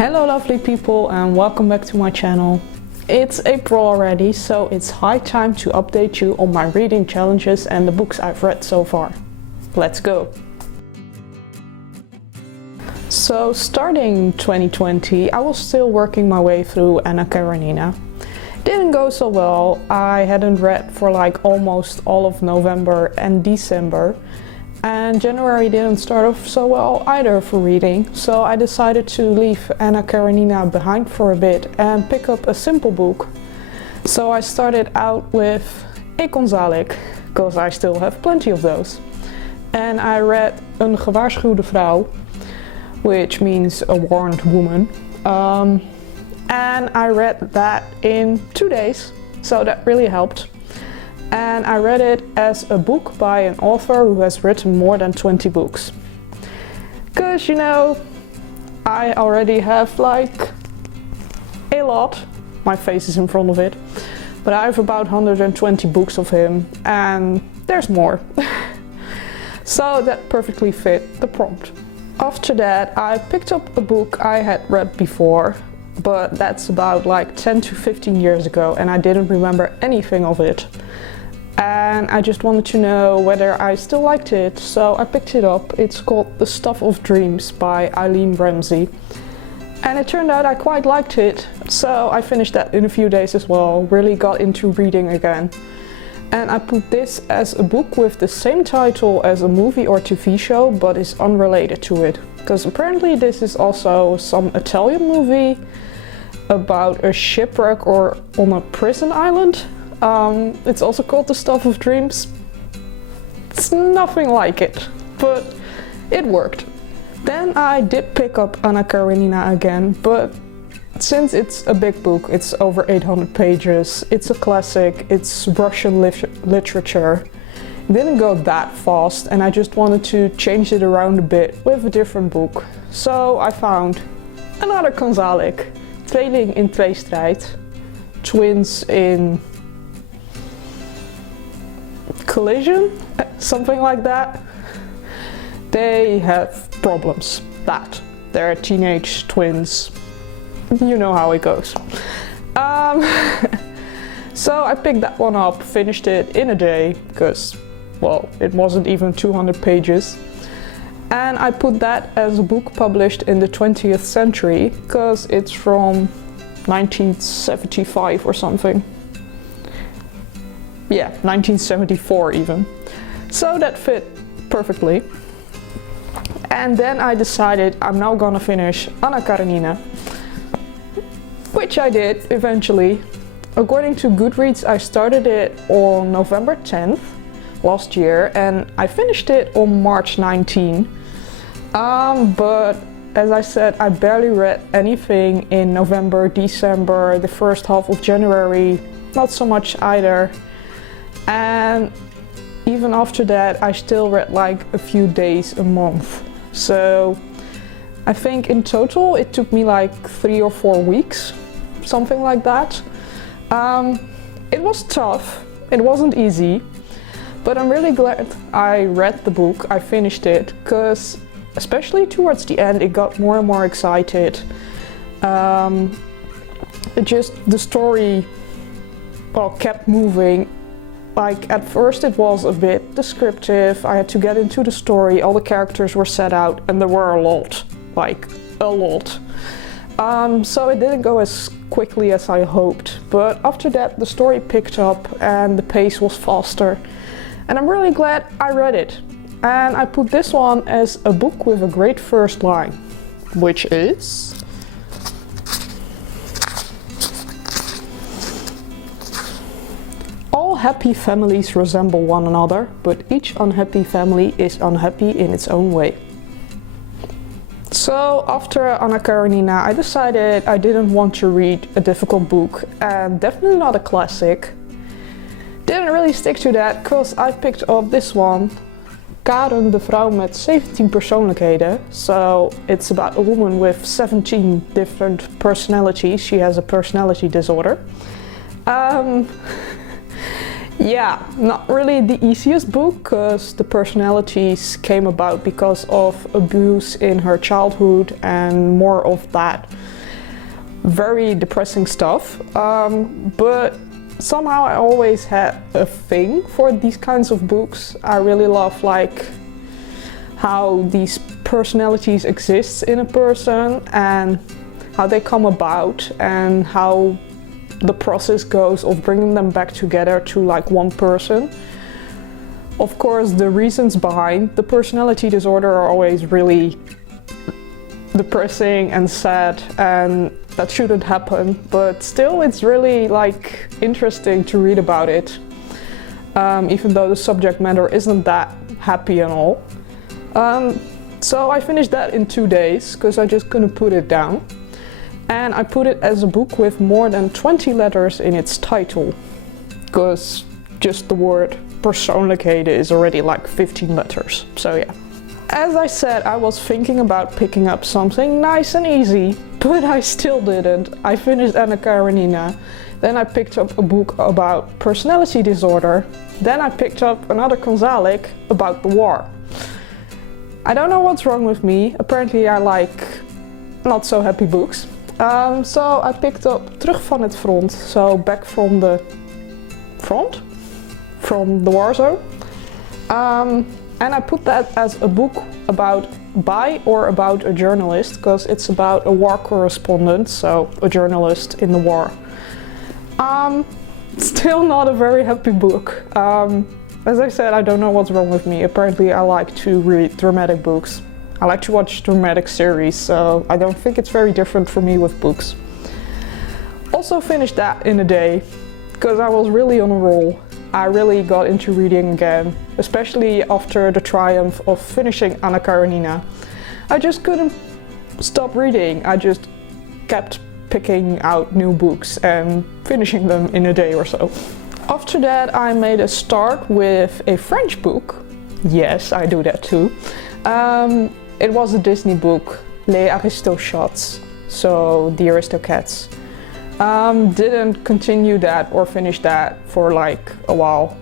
Hello lovely people and welcome back to my channel. It's April already, so it's high time to update you on my reading challenges and the books I've read so far. Let's go! So starting 2020, I was still working my way through Karenina. Didn't go so well. I hadn't read for like almost all of November and December. And January didn't start off so well either for reading, so I decided to leave Karenina behind for a bit and pick up a simple book. So I started out with Konsalik, because I still have plenty of those. And I read Een Gewaarschuwde Vrouw, which means a warned woman. And I read that in 2 days, so that really helped. And I read it as a book by an author who has written more than 20 books. Because, you know, I already have like a lot. My face is in front of it. But I have about 120 books of him and there's more. So that perfectly fit the prompt. After that, I picked up a book I had read before, but that's about like 10 to 15 years ago and I didn't remember anything of it. And I just wanted to know whether I still liked it, so I picked it up. It's called The Stuff of Dreams by Eileen Ramsey. And it turned out I quite liked it, so I finished that in a few days as well, really got into reading again. And I put this as a book with the same title as a movie or TV show, but is unrelated to it. Because apparently this is also some Italian movie about a shipwreck or on a prison island. It's also called The Stuff of Dreams. It's nothing like it, but it worked. Then I did pick up Karenina again, but since it's a big book, it's over 800 pages, it's a classic, it's Russian literature. It didn't go that fast and I just wanted to change it around a bit with a different book. So I found another Konsalik, Tweeling in Tweestrijd, twins in collision, something like that. They have problems. They're teenage twins. You know how it goes. So I picked that one up, finished it in a day, because, well, it wasn't even 200 pages. And I put that as a book published in the 20th century, because it's from 1975 or something. Yeah, 1974 even. So that fit perfectly. And then I decided I'm now gonna finish Karenina, which I did eventually. According to Goodreads, I started it on November 10th last year and I finished it on March 19. But as I said, I barely read anything in November, December, the first half of January, not so much either. And even after that, I still read like a few days a month. So I think in total it took me like 3 or 4 weeks, something like that. It was tough, it wasn't easy, but I'm really glad I read the book, I finished it, because especially towards the end it got more and more excited. The story, well, kept moving. Like at first it was a bit descriptive, I had to get into the story, all the characters were set out and there were a lot, like a lot. So it didn't go as quickly as I hoped, but after that the story picked up and the pace was faster. And I'm really glad I read it. And I put this one as a book with a great first line, which is... All happy families resemble one another, but each unhappy family is unhappy in its own way. So after Karenina, I decided I didn't want to read a difficult book and definitely not a classic. Didn't really stick to that because I picked up this one, Karen de Vrouw met 17 Persoonlijkheden. So it's about a woman with 17 different personalities. She has a personality disorder. Yeah, not really the easiest book, because the personalities came about because of abuse in her childhood and more of that very depressing stuff, but somehow I always had a thing for these kinds of books. I really love like how these personalities exist in a person and how they come about and how the process goes of bringing them back together to like one person. Of course, the reasons behind the personality disorder are always really depressing and sad, and that shouldn't happen, but still it's really like interesting to read about it, even though the subject matter isn't that happy and all. So I finished that in 2 days because I just couldn't put it down, and I put it as a book with more than 20 letters in its title, because just the word Persoonlijkheden is already like 15 letters, so yeah. As I said, I was thinking about picking up something nice and easy, but I still didn't. I finished Karenina, then I picked up a book about personality disorder, then I picked up another Konsalik about the war. I don't know what's wrong with me, apparently I like not so happy books. So I picked up Terug van het front, so back from the front, from the war zone. And I put that as a book by or about a journalist, because it's about a war correspondent, so a journalist in the war. Still not a very happy book. As I said, I don't know what's wrong with me. Apparently I like to read dramatic books. I like to watch dramatic series, so I don't think it's very different for me with books. Also finished that in a day, because I was really on a roll. I really got into reading again, especially after the triumph of finishing Karenina. I just couldn't stop reading. I just kept picking out new books and finishing them in a day or so. After that I made a start with a French book. Yes, I do that too. It was a Disney book, Les Aristochats, so the Aristocats. Didn't continue that or finish that for like a while,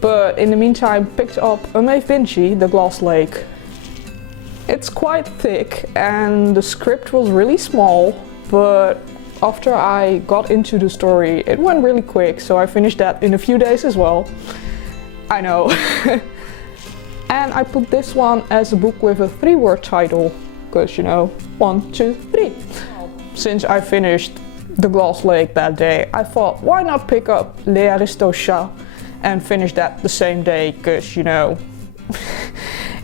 but in the meantime picked up a Maeve Binchy, The Glass Lake. It's quite thick and the script was really small, but after I got into the story it went really quick, so I finished that in a few days as well. I know. And I put this one as a book with a 3-word title, because you know, 1, 2, 3. Since I finished The Glass Lake that day, I thought, why not pick up Les Aristochats and finish that the same day, because you know,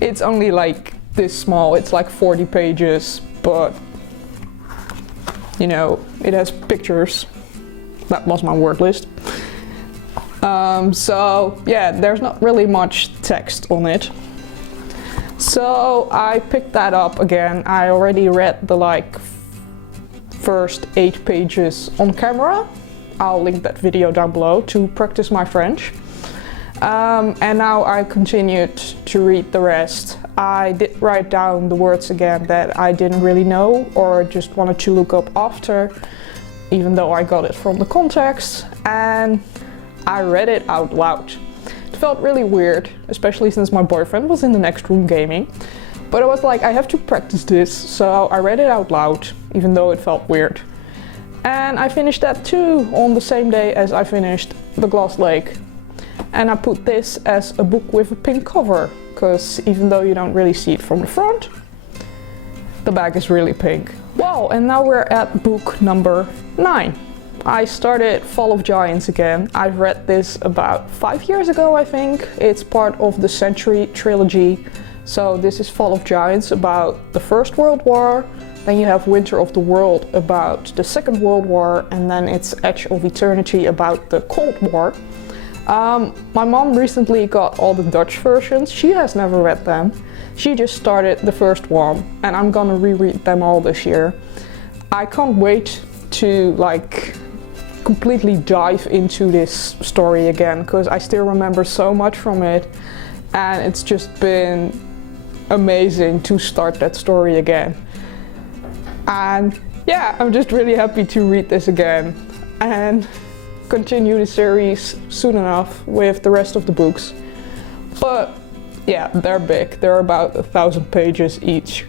it's only like this small, it's like 40 pages, but you know, it has pictures. That was my word list. So yeah, there's not really much text on it. So I picked that up again. I already read the like first 8 pages on camera. I'll link that video down below to practice my French. And now I continued to read the rest. I did write down the words again that I didn't really know or just wanted to look up after, even though I got it from the context, and I read it out loud. It felt really weird, especially since my boyfriend was in the next room gaming. But I was like, I have to practice this, so I read it out loud, even though it felt weird. And I finished that too on the same day as I finished The Glass Lake. And I put this as a book with a pink cover, because even though you don't really see it from the front, the back is really pink. Wow, and now we're at book number 9. I started Fall of Giants again. I've read this about 5 years ago, I think. It's part of the Century trilogy. So this is Fall of Giants about the First World War. Then you have Winter of the World about the Second World War. And then it's Edge of Eternity about the Cold War. My mom recently got all the Dutch versions. She has never read them. She just started the first one. And I'm gonna reread them all this year. I can't wait to like completely dive into this story again, because I still remember so much from it, and it's just been amazing to start that story again. And yeah, I'm just really happy to read this again and continue the series soon enough with the rest of the books. But yeah, they're big, they're about 1,000 pages each.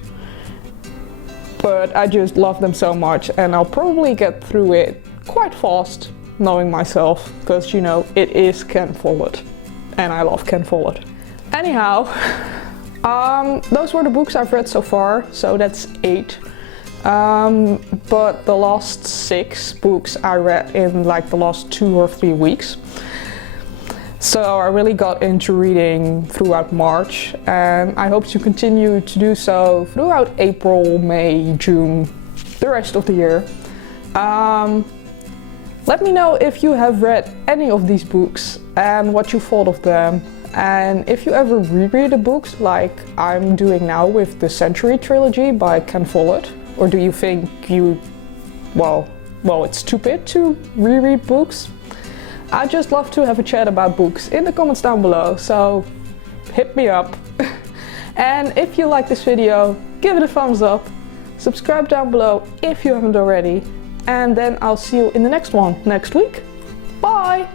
but I just love them so much, and I'll probably get through it quite fast, knowing myself, because you know, it is Ken Follett, and I love Ken Follett. Anyhow, those were the books I've read so far, so that's 8. But the last 6 books I read in like the last 2 or 3 weeks. So I really got into reading throughout March, and I hope to continue to do so throughout April, May, June, the rest of the year. Let me know if you have read any of these books and what you thought of them, and if you ever reread the books like I'm doing now with the Century trilogy by Ken Follett, or do you think well, it's stupid to reread books? I'd just love to have a chat about books in the comments down below, so hit me up. And if you like this video, give it a thumbs up, subscribe down below if you haven't already, and then I'll see you in the next one next week. Bye!